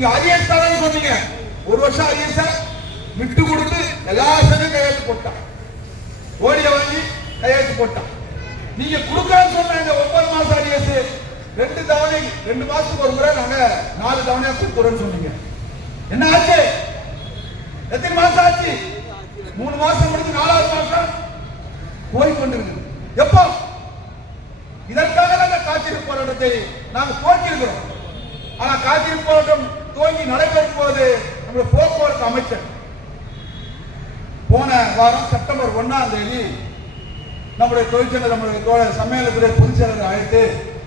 நீங்க ஐஏஎஸ் தான் சொன்னீங்க. ஒரு வருஷம் ஐஏஎஸ் விட்டு கொடுத்து எல்லா சதையும் கையெழுத்து போட்டான். ஓடிய வாங்கி கையெழுத்து போட்டான். நீங்க கொடுக்கறன்னு சொன்ன இந்த ஒன்பது மாசம் ஐஏஎஸ் ரெண்டு தவணை ரெண்டு மாசத்துக்கு ஒரு முறை நாங்க நாலு தவணையா கொடுத்துறோம்னு சொன்னீங்க. என்ன ஆச்சு? எத்தனை மாசம் ஆச்சு? மூணு மாசம் முடிஞ்சு நாலாவது மாசம்? போய் கொண்டிருக்குது எப்போ? இதற்காக தான் இந்த காத்திருப்பு போராட்டத்தை நாங்கள் துவக்கியிருக்கிறோம் ஆனா காத்திருப்பு போராட்டம் துவங்கி நடைபெறும் போது நம்முடைய போக்குவரத்து அமைச்சர் போன வாரம் செப்டம்பர் ஒன்னாம் தேதி நம்முடைய தொழிற்சங்க நம்முடைய தோழர் சம்மேளனத்துடைய பொதுச் செயலர் அழைத்து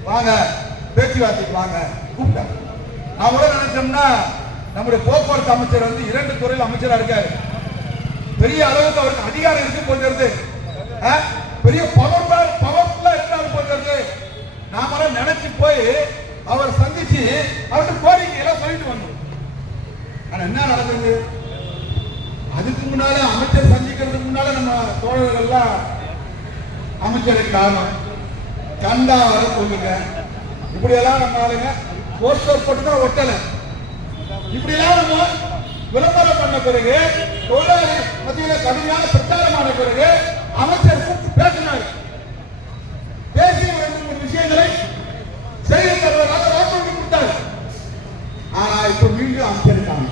வாங்க பேச்சுவார்த்தைக்கு வாங்க கூப்பிட்டாங்க. நான் கூட நினைச்சோம்னா நம்முடைய போக்குவரத்து அமைச்சர் வந்து இரண்டு துறையில் அமைச்சரா இருக்காரு. பெரிய அளவுக்கு அவருக்கு அதிகாரம் இருக்கு போகிறது பெரிய பவர் பவர்ஃபுல்லா இருந்தாலும் போகிறது நாம நினைச்சு போய் அவரை சந்திச்சு அவர்கிட்ட கோரிக்கையெல்லாம் சொல்லிட்டு வந்தோம். ஆனா என்ன நடந்தது? அதுக்கு முன்னால அமைச்சர் சந்திக்கிறதுக்கு முன்னால நம்ம தோழர்கள் எல்லாம் அமைச்சரை காரணம். கண்டா வர சொல்லுங்க. இப்படி எல்லாம் நம்ம ஆளுங்க போஸ்டர் போட்டு தான் ஒட்டலை. இப்படி எல்லாம் நம்ம விளம்பரம் பண்ண பிறகு தொழிலாளர் மத்தியில் கடுமையான பிரச்சாரமான பிறகு அமைச்சர் கூப்பிட்டு பேசினார் பேசி ஒரு ரெண்டு மூணு விஷயங்களை செய்து தருவதாக வாக்குறுதி கொடுத்தார் ஆனா இப்ப மீண்டும் அமைச்சருக்காங்க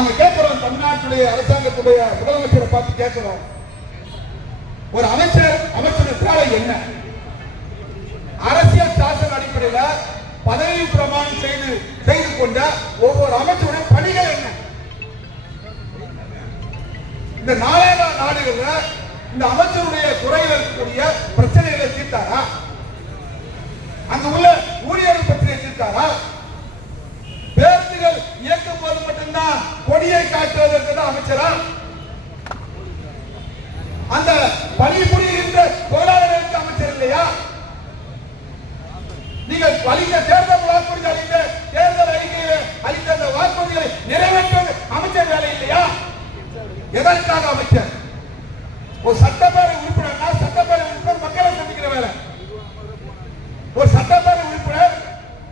நாங்க கேட்கிறோம் தமிழ்நாட்டுடைய அரசாங்கத்துடைய முதலமைச்சரை பார்த்து கேட்கிறோம் ஒரு அமைச்சர் அமைச்சர் தேவை என்ன? அரசியல் சாசன அடிப்படையில் பதவி பிரமாணம் செய்து செய்து கொண்ட ஒவ்வொரு அமைச்சருடைய பணிகள் என்ன? இந்த நாளாக நாடுகள்ல இந்த அமைச்சருடைய துறையில் இருக்கக்கூடிய பிரச்சனைகளை தீர்த்தாரா? அங்க உள்ள ஊழியர்கள் பிரச்சனையை தீர்த்தாரா? பேருந்துகள் இயக்கும் போது மட்டும்தான் கொடியை காட்டுவதற்கு தான் அமைச்சரா? அந்த பணிபுரிகின்ற தொழிலாளர்களுக்கு அமைச்சர் இல்லையா? நீங்கள் அளித்த தேர்தல் வாக்குறுதி அளித்த தேர்தல் அறிக்கையை அளித்த அந்த வாக்குறுதிகளை நிறைவேற்றுவது அமைச்சர் வேலை இல்லையா எதற்காக அமைச்சர் ஒரு சட்டப்பேரவை உறுப்பினர்னா சட்டப்பேரவை உறுப்பினர் மக்களை சந்திக்கிற வேலை ஒரு சட்டப்பேரவை உறுப்பினர்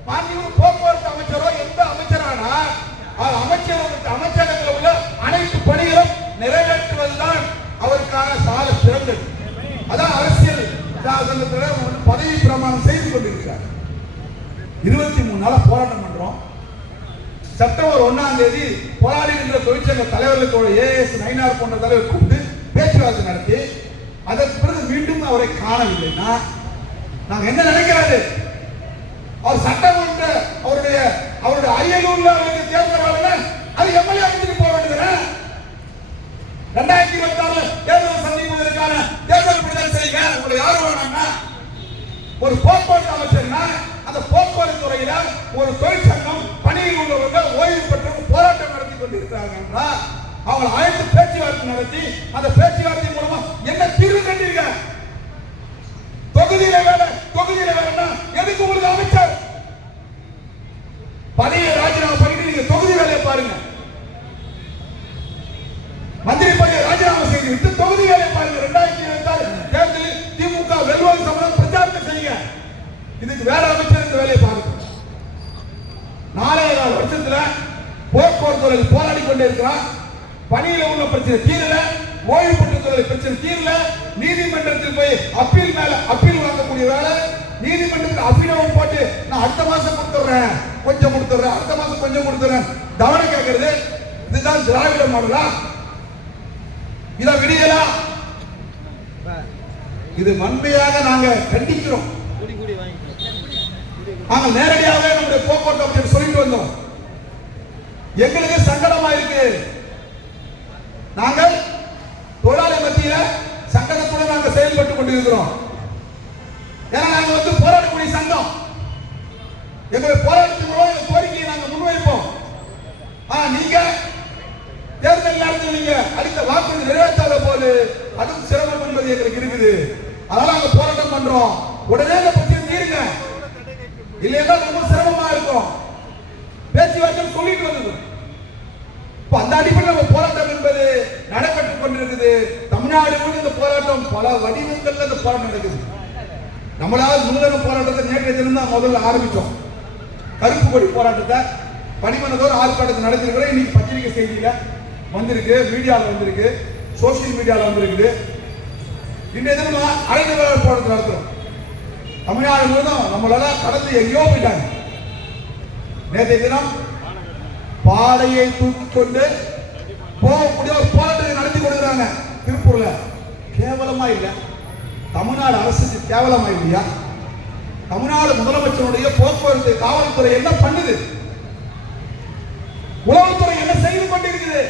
மாண்புமிகு போக்குவரத்து அமைச்சரோ எந்த அமைச்சரானா அது அமைச்சர் அமைச்சகத்தில் உள்ள அனைத்து பணிகளும் நிறைவேற்றுவதுதான் அவருக்கான சால சிறந்தது அதான் அரசியல் சாசனத்தில் ஒரு பதவி பிரமாணம் செய்து கொண்டிருக்கிறார் இருபத்தி மூணு நாளா போராட்டம் பண்றோம் செப்டம்பர் ஒண்ணாம் தேதி போராடுகின்ற தொழிற்சங்க தலைவர்களுக்கு ஏஎஸ் நயினார் போன்ற தலைவர் கூப்பிட்டு பேச்சுவார்த்தை நடத்தி அதற்கு பிறகு மீண்டும் அவரை காணவில்லைன்னா நாங்க என்ன நினைக்கிறது? அவர் சட்டமன்ற அவருடைய அவருடைய அரியலூர்ல அவருக்கு தேர்தல் அது எம்எல்ஏ அமைச்சுட்டு போக வேண்டியது ரெண்டாயிரத்தி இருபத்தி ஆறு தேர்தல் சந்திப்பதற்கான தேர்தல் விடுதலை செய்யுங்க. உங்களை யாரும் வேணாம்னா ஒரு போக்குவரத்து அமைச்சர்னா அந்த போக்குவரத்து துறையில ஒரு தொழிற்சங்கம் பணியில் உள்ளவர்கள் ஓய்வு பெற்றவங்க போராட்டம் என்றால் அவங்களை அழைத்து பேச்சுவார்த்தை நடத்தி அந்த பேச்சுவார்த்தை மூலமா என்ன தீர்வு கண்டிருக்க தொகுதியில வேலை தொகுதியில வேலைன்னா எதுக்கு உங்களுக்கு அமைச்சர்? பதவியை ராஜினாமா பண்ணிட்டு நீங்க தொகுதி வேலையை பாருங்க. மந்திரி பதவியை ராஜினாமா செய்து விட்டு தொகுதி வேலையை பாருங்க. ரெண்டாயிரத்தி இருபத்தி ஆறு தேர்தலில் திமுக வெல்வது சம்பந்தம் பிரச்சாரத்தை செய்யுங்க. இதுக்கு வேற அமைச்சர் இந்த வேலையை பாருங்க நாலே நாலு வருஷத்துல போக்குவரத்து போராடி கொண்டே இருக்கிறான் பணியில உள்ள பிரச்சனை தீரல. ஓய்வு பெற்ற பிரச்சனை தீரல. நீதிமன்றத்தில் போய் அப்பீல் மேல அப்பீல் வாங்கக்கூடிய வேலை. நீதிமன்றத்தில் அபிநவம் போட்டு நான் அடுத்த மாசம் கொடுத்துறேன். கொஞ்சம் கொடுத்துறேன். அடுத்த மாசம் கொஞ்சம் கொடுத்துறேன். தவணை கேட்கறது. இதுதான் திராவிட மாடலா? இத விடியலா? இது வன்மையாக நாங்க கண்டிக்கிறோம். நாங்கள் நேரடியாகவே நம்முடைய போக்குவரத்து அப்படின்னு சொல்லிட்டு வந்தோம். எங்களுக்கு சங்கடமா இருக்கு நாங்கள் தொழிலாளி மத்தியில சங்கடத்துடன் நாங்கள் செயல்பட்டு கொண்டிருக்கிறோம். ஏன்னா நாங்க வந்து போராடக்கூடிய சங்கம். எங்களுடைய போராட்டத்தின் மூலம் எங்க கோரிக்கையை நாங்கள் முன்வைப்போம். ஆனா நீங்க தேர்தல் நேரத்தில் நீங்க அளித்த வாக்குறுதி நிறைவேற்றாத போது அதுவும் சிரமம் என்பது எங்களுக்கு இருக்குது. அதனால நாங்க போராட்டம் பண்றோம். உடனே இந்த பிரச்சனை தீருங்க. இல்லைன்னா ரொம்ப சிரமமா இருக்கும் பேச்சுவார்த்தை சொல்லிட்டு வந்தது இப்போ அந்த அடிப்படையில் நம்ம போராட்டம் என்பது நடைபெற்றுக் கொண்டிருக்குது. தமிழ்நாடு இந்த போராட்டம் பல வடிவங்கள்ல இந்த போராட்டம் நடக்குது. நம்மளால் நூதன போராட்டத்தை நேற்றைய தினம் தான் முதல்ல ஆரம்பித்தோம். கருப்பு கொடி போராட்டத்தை பணிமனதோர் ஆர்ப்பாட்டத்தை நடத்திருக்கிறோம் இன்னைக்கு பத்திரிகை செய்தியில வந்திருக்கு மீடியாவில் வந்திருக்கு சோசியல் மீடியாவில் வந்திருக்குது. இன்றைய தினம் அழைப்பு போராட்டத்தை நடத்துறோம். தமிழ்நாடு முழுவதும் நம்மளால கடந்து எங்கேயோ போயிட்டாங்க. நேற்றைய தினம் பாடையை தூக்கி கொண்டு போகக்கூடிய ஒரு போராட்டத்தை நடத்தி கொடுக்குறாங்க திருப்பூர்ல. கேவலமா இல்ல. தமிழ்நாடு அரசுக்கு கேவலமா இல்லையா? தமிழ்நாடு முதலமைச்சருடைய போக்குவரத்து காவல்துறை என்ன பண்ணுது? உளவுத்துறை என்ன செய்து கொண்டிருக்குது?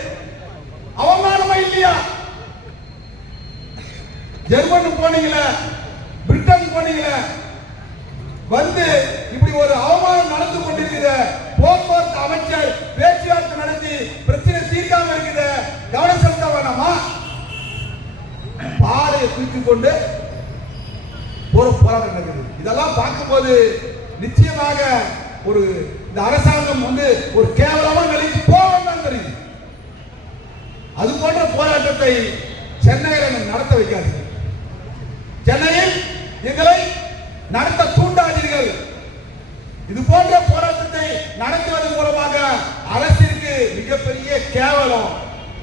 அவமானமா இல்லையா? ஜெர்மன் போனீங்களே? பிரிட்டன் போனீங்களே? வந்து இப்படி ஒரு அவமானம் நடந்து கொண்டிருக்கிற போக்குவரத்து அமைச்சர் பேச்சுவார்த்தை நடத்தி பிரச்சனை தீர்க்காம இருக்கிற கவனம் செலுத்த வேணாமா பாறையை தூக்கி கொண்டு ஒரு போராட்டம் நடக்குது. இதெல்லாம் பார்க்கும்போது நிச்சயமாக ஒரு இந்த அரசாங்கம் வந்து ஒரு கேவலமா நிலைக்கு போகும் தான் தெரியுது. அது போன்ற போராட்டத்தை சென்னையில் நடத்த வைக்காதீர்கள். சென்னையில் எங்களை நடத்த தூண்டாதீர்கள். இது போன்ற போராட்டம் நடத்துவதன் மூலமாக அரசிற்கு மிகப்பெரிய கேவலம்.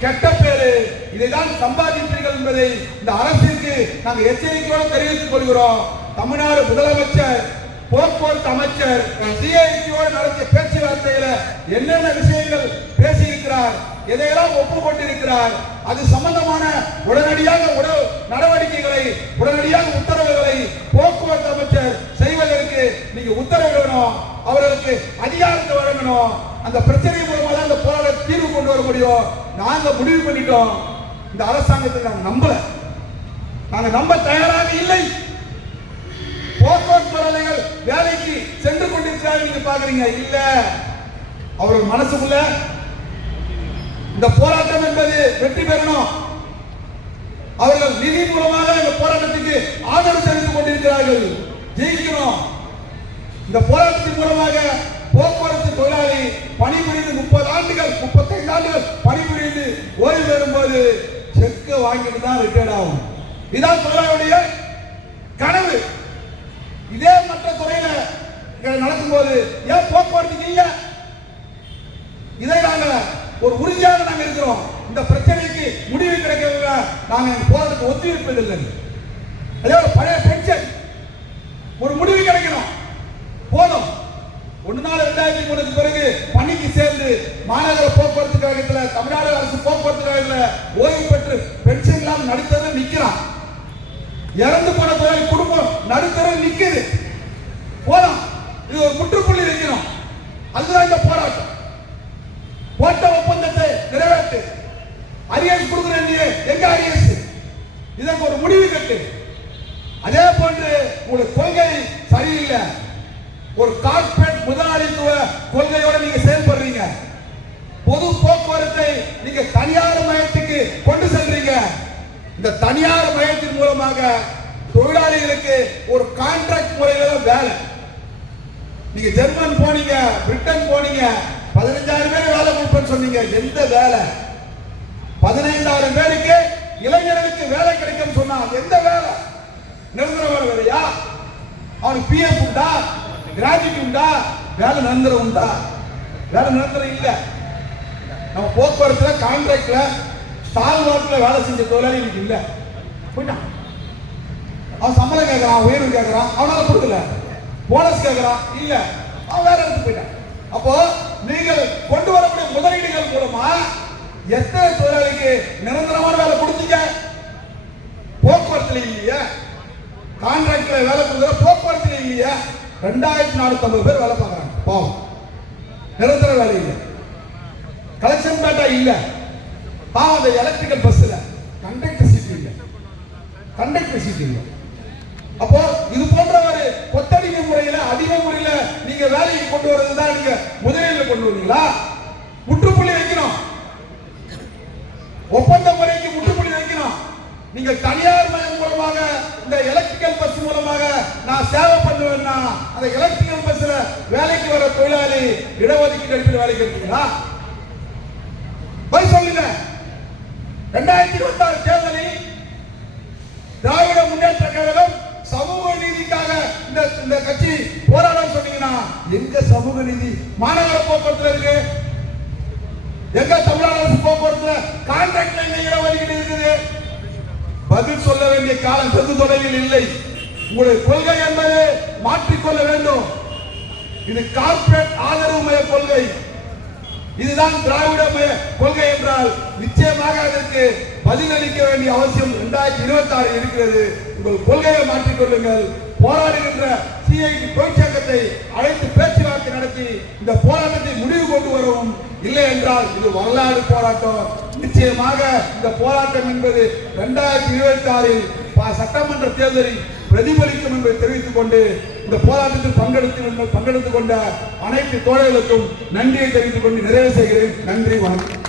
கெட்ட பேரு. இதைதான் சம்பாதிப்பீர்கள் என்பதை இந்த அரசிற்கு நாங்கள் எச்சரிக்கையோடு தெரிவித்துக் கொள்கிறோம். தமிழ்நாடு முதலமைச்சர் போக்குவரத்து அமைச்சர் சிஐடியோடு நடத்திய பேச்சுவார்த்தையில என்னென்ன விஷயங்கள் பேசியிருக்கிறார் எதையெல்லாம் ஒப்புக்கொண்டிருக்கிறார் அது சம்பந்தமான உடனடியாக உட நடவடிக்கைகளை உடனடியாக உத்தரவுகளை போக்குவரத்து அமைச்சர் செய்வதற்கு நீங்க உத்தரவு உத்தரவிடணும் அவர்களுக்கு அதிகாரத்தை வழங்கணும். அந்த பிரச்சனை மூலமா தான் அந்த போராட்ட தீர்வு கொண்டு வர முடியும். நாங்க முடிவு பண்ணிட்டோம். இந்த அரசாங்கத்தை நாங்க நம்பல. நாங்க நம்ப தயாராக இல்லை. போக்குவரத்து தொழிலாளர்கள் வேலைக்கு சென்று கொண்டிருக்கிறார்கள் நீங்க பாக்குறீங்க இல்ல. அவர்கள் மனசுக்குள்ள இந்த போராட்டம் என்பது வெற்றி பெறணும். அவர்கள் நிதி மூலமாக இந்த போராட்டத்துக்கு ஆதரவு தெரிந்து கொண்டிருக்கிறார்கள். ஜெயிக்கணும். இந்த போராட்டத்தின் மூலமாக போக்குவரத்து தொழிலாளி பணிபுரிந்து முப்பது ஆண்டுகள் முப்பத்தைந்து ஆண்டுகள் பணிபுரிந்து ஓய்வு பெறும்போது செக்கு வாங்கிட்டு தான் ரிட்டையர்ட் ஆகும். இதான் தொழிலாளியுடைய கனவு. இதே மற்ற துறையில நடக்கும் போது ஏன் போக்குவரத்துக்கு இல்ல? இதை நாங்க ஒரு உறுதியாக நாங்க இருக்கிறோம். இந்த பிரச்சனைக்கு முடிவு கிடைக்கவில்லை. நாங்க இந்த போராட்டத்தை ஒத்திவைப்பதில்லை அதே ஒரு பழைய பென்ஷன் ஒரு முடிவு கிடைக்கணும் போதும் ஒன்று நாள் ரெண்டாயிரத்தி மூணுக்கு பிறகு பணிக்கு சேர்ந்து மாநகர போக்குவரத்து கழகத்தில் தமிழ்நாடு அரசு போக்குவரத்து கழகத்தில் ஓய்வு பெற்று பென்ஷன் இல்லாமல் நடுத்தர நிற்கிறான் இறந்து போன தொழில் குடும்பம் நடுத்தர நிக்குது. போலாம் இது ஒரு முற்றுப்புள்ளி வைக்கணும் அதுதான் இந்த போராட்டம் போட்ட ஒப்பந்தத்தை நிறைவேற்று அரியஸ் கொடுக்குறேன் நீ எங்க அரியஸ் இதற்கு ஒரு முடிவு கட்டு அதே போன்று உங்களுடைய கொள்கை சரியில்லை ஒரு கார்ப்பரேட் முதலாளித்துவ கொள்கையோட நீங்க செயல்படுறீங்க பொது போக்குவரத்தை நீங்க தனியார் மயத்துக்கு கொண்டு செல்றீங்க இந்த தனியார் மயத்தின் மூலமாக தொழிலாளிகளுக்கு ஒரு கான்ட்ராக்ட் முறையில தான் வேலை நீங்க ஜெர்மன் போனீங்க பிரிட்டன் போனீங்க பதினஞ்சாயிரம் பேர் வேலை கொடுப்பேன்னு சொன்னீங்க. எந்த வேலை? பதினைந்தாயிரம் பேருக்கு இளைஞர்களுக்கு வேலை கிடைக்கும் சொன்னா எந்த வேலை? நிரந்தர வேலையா அவனுக்கு பிஎஃப் உண்டா? கிராஜுவேட் உண்டா? வேலை நிரந்தரம் உண்டா? வேலை நிரந்தரம் இல்லை. நம்ம போக்குவரத்துல கான்ட்ராக்ட்ல ஸ்டால் வாட்டில் வேலை செஞ்ச தொழிலாளி இன்னைக்கு இல்லை. போயிட்டான். அவன் சம்பளம் கேட்கறான் உயர்வு கேட்கறான் அவனால கொடுக்கல. போனஸ் கேட்கறான் இல்ல. அவன் வேற இடத்துக்கு போயிட்டான். அப்போ நீங்கள் கொண்டு வரக்கூடிய முதலீடுகள் மூலமா எத்தனை தொழிலாளிக்கு நிரந்தரமான வேலை கொடுத்தீங்க? போக்குவரத்துல இல்லையா. கான்ட்ராக்ட்ல வேலை கொடுக்குற போக்குவரத்துல இல்லையா. ரெண்டாயிரத்தி நானூத்தி ஐம்பது பேர் வேலை பார்க்கறாங்க. பாவம். நிரந்தர வேலை இல்லை. கலெக்ஷன் பேட்டா இல்ல. பாவம் அந்த எலக்ட்ரிக்கல் பஸ்ல கண்டக்டர் சீட் இல்லை. கண்டக்டர் சீட் இல்லை. அப்போ இது போன்ற ஒரு கொத்தடிமை முறையில அதிக முறையில நீங்க வேலைக்கு கொண்டு வரது தான் நீங்க முதலீடுல கொண்டு வரீங்களா? முற்றுப்புள்ளி வைக்கணும். ஒப்பந்த முறைக்கு முற்றுப்புள்ளி வைக்கணும். நீங்க தனியார் மயம் மூலமாக இந்த எலக்ட்ரிக்கல் பஸ் மூலமாக நான் சேவை பண்ணுவேன்னா அந்த எலக்ட்ரிக்கல் பஸ்ல வேலைக்கு வர தொழிலாளி இடஒதுக்கீடு அடிப்படையில் வேலைக்கு இருக்கீங்களா? போய் சொல்லுங்க. ரெண்டாயிரத்தி இருபத்தி ஆறு தேர்தலில் திராவிட முன்னேற்ற கழகம் சமூக நீதிக்காக இந்த இந்த கட்சி போராடம் சொன்னீங்கன்னா எங்க சமூக நீதி? மாநகர போக்குவரத்துல இருக்கு. எங்க தமிழ்நாடு அரசு போக்குவரத்துல கான்ட்ராக்ட்ல என்ன இடஒதுக்கீடு இருக்குது. பதில் சொல்ல வேண்டிய காலம் வெகு தொலைவில் இல்லை. உங்களுடைய கொள்கை என்பது மாற்றிக்கொள்ள வேண்டும். இது கார்பரேட் ஆதரவு மைய கொள்கை. இதுதான் திராவிட மைய கொள்கை என்றால் நிச்சயமாக அதற்கு பதிலளிக்க வேண்டிய அவசியம் இரண்டாயிரத்தி இருபத்தி ஆறு இருக்கிறது. உங்கள் கொள்கையை மாற்றிக்கொள்ளுங்கள். போராடுகின்ற சிஐடி தொழிற்சங்கத்தை அழைத்து பேச்சுவார்த்தை நடத்தி இந்த போராட்டத்தை முடிவு கொண்டு வரவும் இல்லை என்றால் இது வரலாறு போராட்டம். நிச்சயமாக இந்த போராட்டம் என்பது இரண்டாயிரத்தி இருபத்தி ஆறில் சட்டமன்ற தேர்தலில் பிரதிபலிக்கும் என்பதை தெரிவித்துக் கொண்டு இந்த போராட்டத்தில் பங்கெடுத்து பங்கெடுத்துக் கொண்ட அனைத்து தோழர்களுக்கும் நன்றியை தெரிவித்துக் கொண்டு நிறைவு செய்கிறேன். நன்றி வணக்கம்.